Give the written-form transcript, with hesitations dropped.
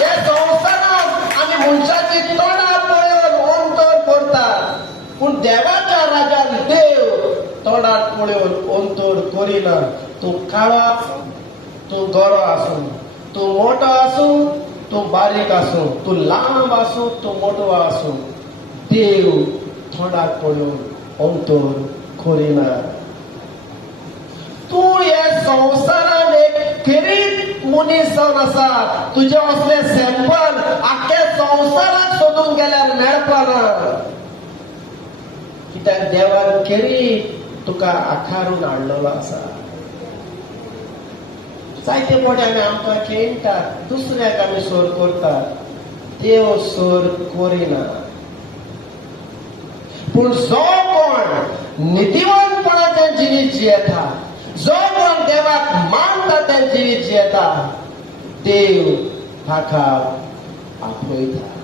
हे संवसारांत आमी मनशाची तोंडां पळोवन अंतर करतात, पूण देवाच्या राज्यान देव तोंडार पळोवन अंतर करिना. तूं काळो आसूं, तूं गोरो आसूं, तूं मोठो आसूं, तूं बारीक आसूं, तूं लांब आसूं, तूं मोठो आसूं, देव तोंडार पळोवन अंतर करिना. तूं हे संवसारान एक खेरीत मनीस जावन आसा. तुजे असले सॅम्पल आख्या संवसाराक सोदून गेल्यार मेळपाना. कित्याक देवान खेरीत तुका आकारून हाडलेलो आसा. जायते फावटी आमी आमकां खेळटात, दुसऱ्याक आमी सोर करतात, देव सोर करिना. पूण जो कोण नितीवंतपणाचें जिवीत जियेता, जो कोण देवाक मानता तें जिवीत जियेता, देव ताका आपयता.